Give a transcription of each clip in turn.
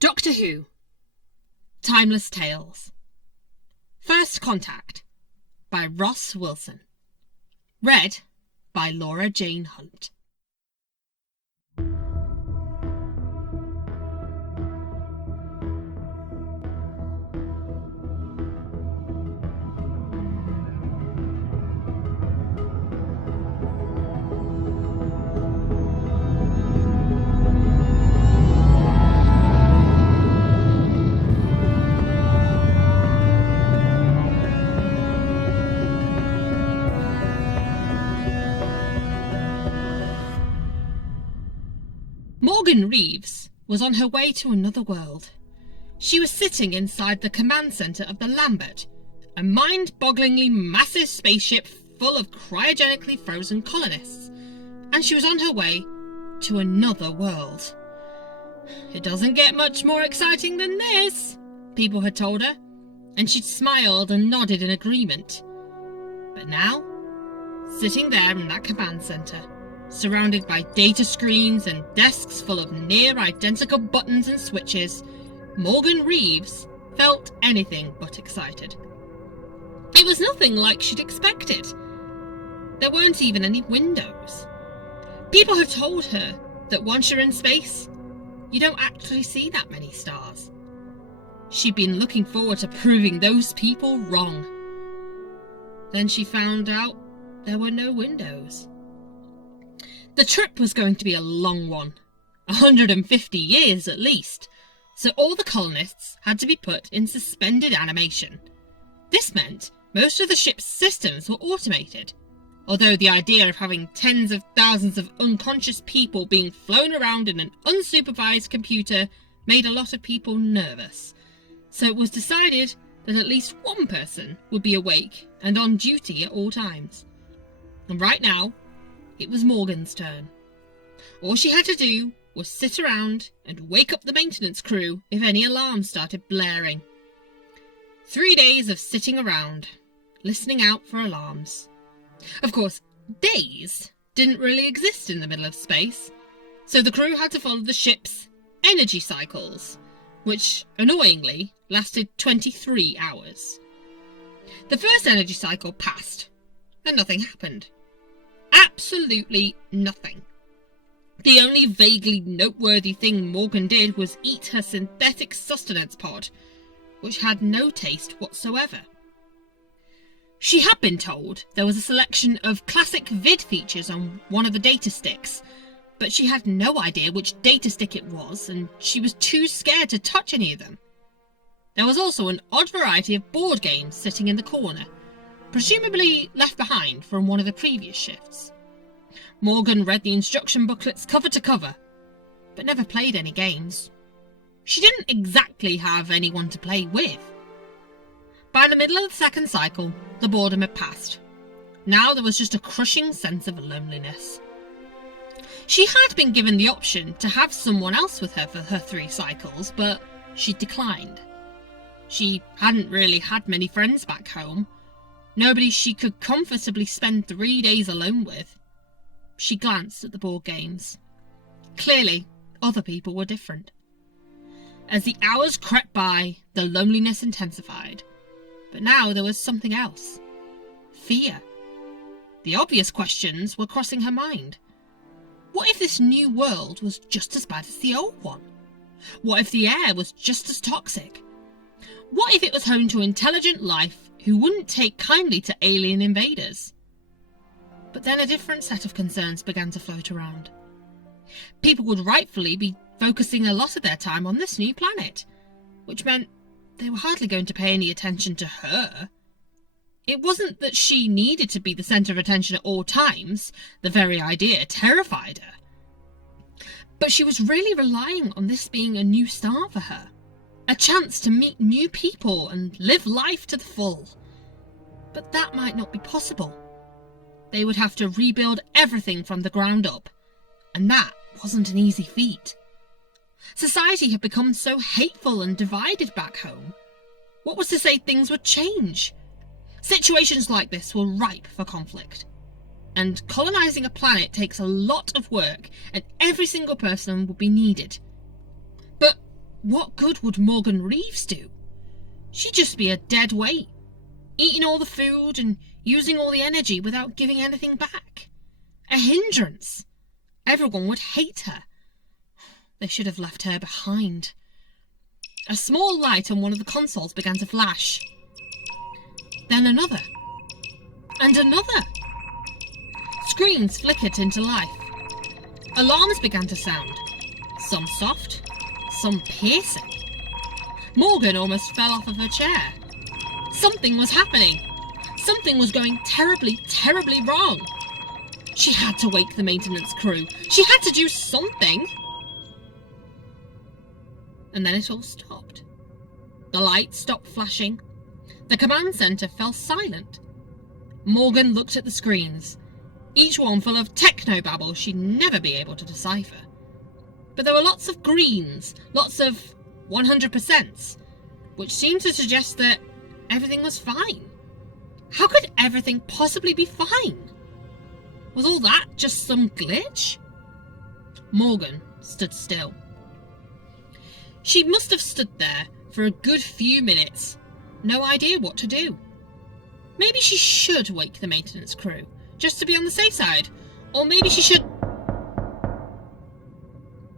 Doctor Who Timeless Tales First Contact by Ross Wilson. Read by Laura Jane Hunt. Morgan Reeves was on her way to another world. She was sitting inside the command centre of the Lambert, a mind-bogglingly massive spaceship full of cryogenically frozen colonists, and she was on her way to another world. It doesn't get much more exciting than this, people had told her, and she'd smiled and nodded in agreement. But now, sitting there in that command centre, surrounded by data screens and desks full of near-identical buttons and switches, Morgan Reeves felt anything but excited. It was nothing like she'd expected. There weren't even any windows. People had told her that once you're in space, you don't actually see that many stars. She'd been looking forward to proving those people wrong. Then she found out there were no windows. The trip was going to be a long one, 150 years at least, so all the colonists had to be put in suspended animation. This meant most of the ship's systems were automated, although the idea of having tens of thousands of unconscious people being flown around in an unsupervised computer made a lot of people nervous. So it was decided that at least one person would be awake and on duty at all times. And right now, it was Morgan's turn. All she had to do was sit around and wake up the maintenance crew if any alarms started blaring. 3 days of sitting around, listening out for alarms. Of course, days didn't really exist in the middle of space, so the crew had to follow the ship's energy cycles, which, annoyingly, lasted 23 hours. The first energy cycle passed, and nothing happened. Absolutely nothing. The only vaguely noteworthy thing Morgan did was eat her synthetic sustenance pod, which had no taste whatsoever. She had been told there was a selection of classic vid features on one of the data sticks, but she had no idea which data stick it was, and she was too scared to touch any of them. There was also an odd variety of board games sitting in the corner, presumably left behind from one of the previous shifts. Morgan read the instruction booklets cover to cover, but never played any games. She didn't exactly have anyone to play with. By the middle of the second cycle, the boredom had passed. Now there was just a crushing sense of loneliness. She had been given the option to have someone else with her for her 3 cycles, but she declined. She hadn't really had many friends back home. Nobody she could comfortably spend 3 days alone with. She glanced at the board games. Clearly, other people were different. As the hours crept by, the loneliness intensified. But now there was something else. Fear. The obvious questions were crossing her mind. What if this new world was just as bad as the old one? What if the air was just as toxic? What if it was home to intelligent life who wouldn't take kindly to alien invaders? But then a different set of concerns began to float around. People would rightfully be focusing a lot of their time on this new planet, which meant they were hardly going to pay any attention to her. It wasn't that she needed to be the centre of attention at all times. The very idea terrified her. But she was really relying on this being a new start for her. A chance to meet new people and live life to the full. But that might not be possible. They would have to rebuild everything from the ground up, and that wasn't an easy feat. Society had become so hateful and divided back home. What was to say things would change? Situations like this were ripe for conflict. And colonising a planet takes a lot of work, and every single person would be needed. But what good would Morgan Reeves do? She'd just be a dead weight, eating all the food and using all the energy without giving anything back. A hindrance. Everyone would hate her. They should have left her behind. A small light on one of the consoles began to flash. Then another. And another. Screens flickered into life. Alarms began to sound. Some soft, some piercing. Morgan almost fell off of her chair. Something was happening. Something was going terribly, terribly wrong. She had to wake the maintenance crew. She had to do something. And then it all stopped. The lights stopped flashing. The command centre fell silent. Morgan looked at the screens, each one full of technobabble she'd never be able to decipher. But there were lots of greens, lots of 100%s, which seemed to suggest that everything was fine. How could everything possibly be fine? Was all that just some glitch? Morgan stood still. She must have stood there for a good few minutes, no idea what to do. Maybe she should wake the maintenance crew, just to be on the safe side, or maybe she should...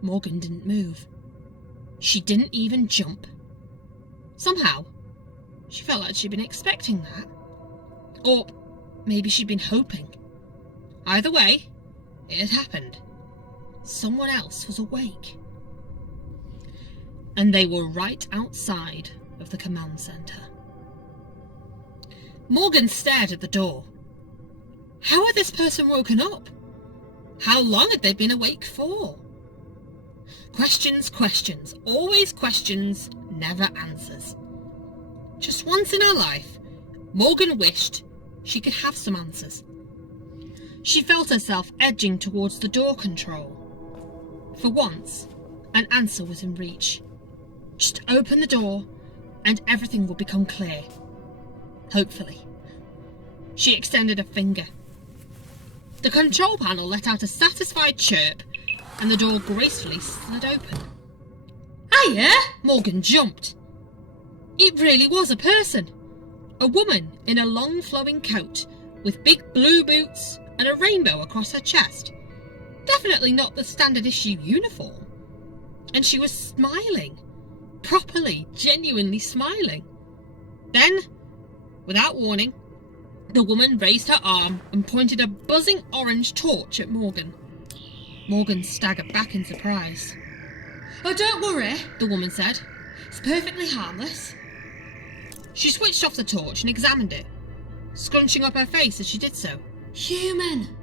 Morgan didn't move. She didn't even jump. Somehow, she felt like she'd been expecting that. Or maybe she'd been hoping. Either way, it had happened. Someone else was awake. And they were right outside of the command centre. Morgan stared at the door. How had this person woken up? How long had they been awake for? Questions, questions, always questions, never answers. Just once in her life, Morgan wished she could have some answers. She felt herself edging towards the door control. For once, an answer was in reach. Just open the door and everything would become clear. Hopefully. She extended a finger. The control panel let out a satisfied chirp and the door gracefully slid open. Hiya! Morgan jumped. It really was a person. A woman in a long flowing coat with big blue boots and a rainbow across her chest. Definitely not the standard issue uniform. And she was smiling. Properly, genuinely smiling. Then, without warning, the woman raised her arm and pointed a buzzing orange torch at Morgan. Morgan staggered back in surprise. Oh, don't worry, the woman said. It's perfectly harmless. She switched off the torch and examined it, scrunching up her face as she did so. Human!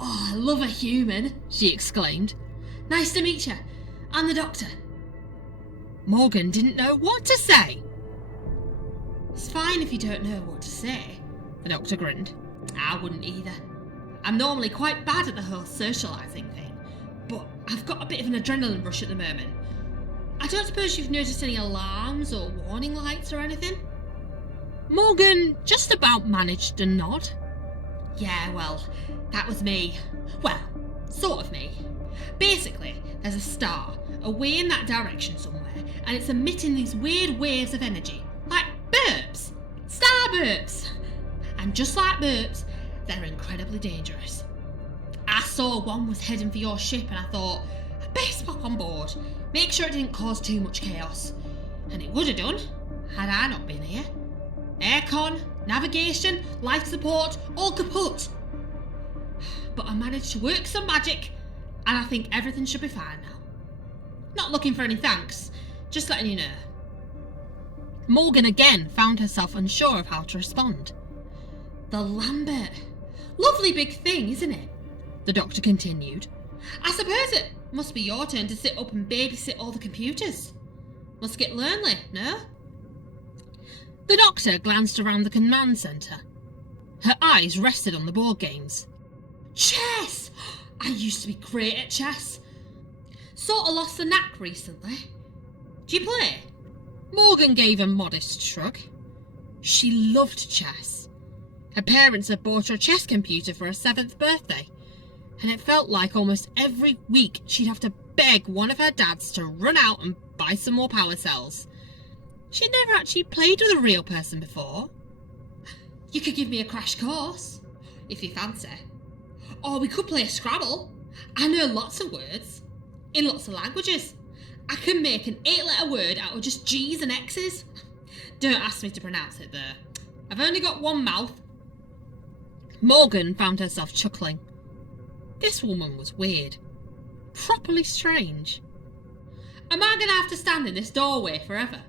Oh, I love a human, she exclaimed. Nice to meet you. I'm the doctor. Morgan didn't know what to say. It's fine if you don't know what to say, the doctor grinned. I wouldn't either. I'm normally quite bad at the whole socialising thing, but I've got a bit of an adrenaline rush at the moment. I don't suppose you've noticed any alarms or warning lights or anything? Morgan just about managed to nod. Yeah, well, that was me. Well, sort of me. Basically, there's a star away in that direction somewhere, and it's emitting these weird waves of energy, like burps. Star burps. And just like burps, they're incredibly dangerous. I saw one was heading for your ship and I thought, I'd best pop on board, make sure it didn't cause too much chaos. And it would have done, had I not been here. Aircon, navigation, life support, all kaput. But I managed to work some magic, and I think everything should be fine now. Not looking for any thanks, just letting you know. Morgan again found herself unsure of how to respond. The Lambert. Lovely big thing, isn't it? The doctor continued. I suppose it must be your turn to sit up and babysit all the computers. Must get lonely, no? The doctor glanced around the command centre. Her eyes rested on the board games. Chess! I used to be great at chess. Sort of lost the knack recently. Do you play? Morgan gave a modest shrug. She loved chess. Her parents had bought her a chess computer for her 7th birthday, and it felt like almost every week she'd have to beg one of her dads to run out and buy some more power cells. She'd never actually played with a real person before. You could give me a crash course, if you fancy. Or we could play a Scrabble. I know lots of words, in lots of languages. I can make an 8-letter word out of just G's and X's. Don't ask me to pronounce it though. I've only got one mouth. Morgan found herself chuckling. This woman was weird. Properly strange. Am I going to have to stand in this doorway forever?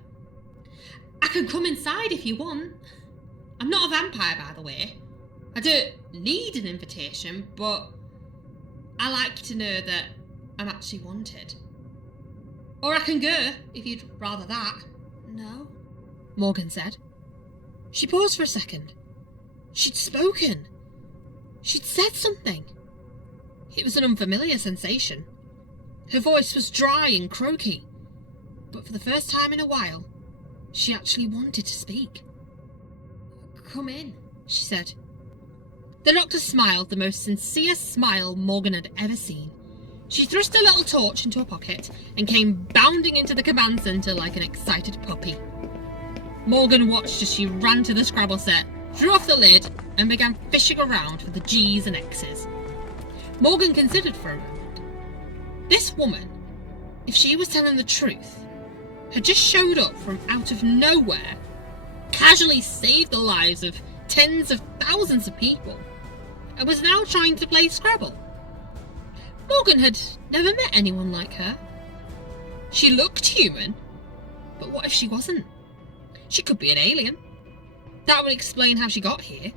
I can come inside if you want. I'm not a vampire, by the way. I don't need an invitation, but I like to know that I'm actually wanted. Or I can go, if you'd rather that. No, Morgan said. She paused for a second. She'd spoken. She'd said something. It was an unfamiliar sensation. Her voice was dry and croaky, but for the first time in a while, she actually wanted to speak. Come in, she said. The doctor smiled the most sincere smile Morgan had ever seen. She thrust a little torch into her pocket and came bounding into the command centre like an excited puppy. Morgan watched as she ran to the Scrabble set, drew off the lid, and began fishing around for the G's and X's. Morgan considered for a moment. This woman, if she was telling the truth, had just showed up from out of nowhere, casually saved the lives of tens of thousands of people, and was now trying to play Scrabble. Morgan had never met anyone like her. She looked human, but what if she wasn't? She could be an alien. That would explain how she got here.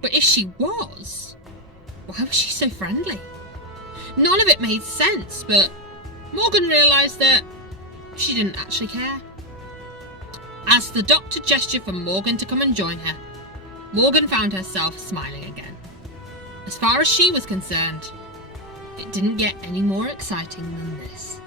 But if she was, why was she so friendly? None of it made sense, but Morgan realised that she didn't actually care. As the doctor gestured for Morgan to come and join her, Morgan found herself smiling again. As far as she was concerned, it didn't get any more exciting than this.